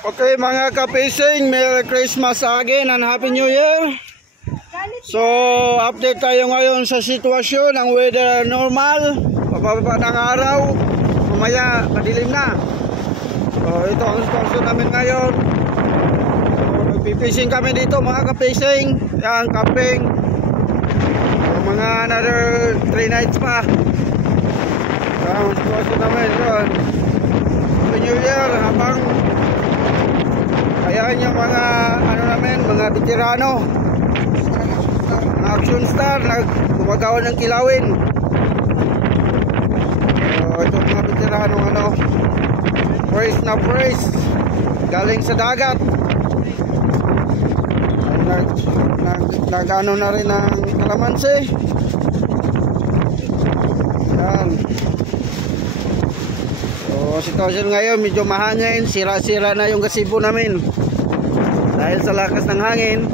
Okay mga kapising, Merry Christmas again and Happy New Year. So update tayo ngayon sa sitwasyon. Ang weather normal, pababa ng araw, mamaya madilim na. So ito ang sitwasyon namin ngayon. So nagpipishing kami dito mga kapising. Yan, camping. So, mga another 3 nights pa. So ang sitwasyon namin yun. Happy New Year habang ayan yung mga ano namin, mga veterano, mga action star na gumagawa ng kilawin. So itong mga veterano ano, praise na praise galing sa dagat. Nag-ano na rin ng kalamansi. Yan. So sitwasyon ngayon medyo mahangin, sira-sira na yung gazebo namin dahil sa lakas ng hangin.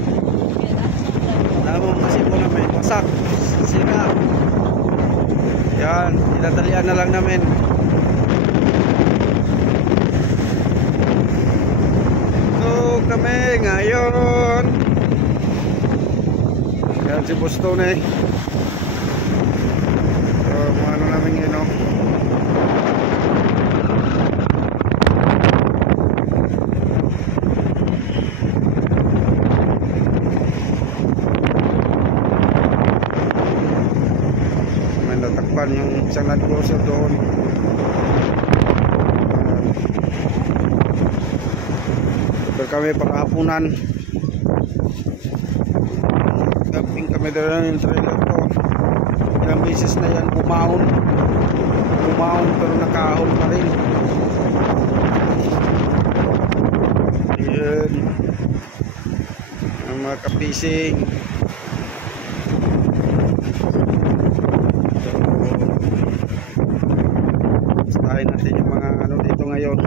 Lamang gazebo namin wasak, sira. Yan, tinatalian na lang namin. So kami ngayon, yan si Boston eh. So ano namin yun o, natakpan yung isang negosyo doon. Super kami para hapunan. Camping kami doon yung trailer ko. Ilang beses na yan bumaon pero nakahon pa rin. Yun ang mga kapising. Tayo natin yung mga ano dito ngayon.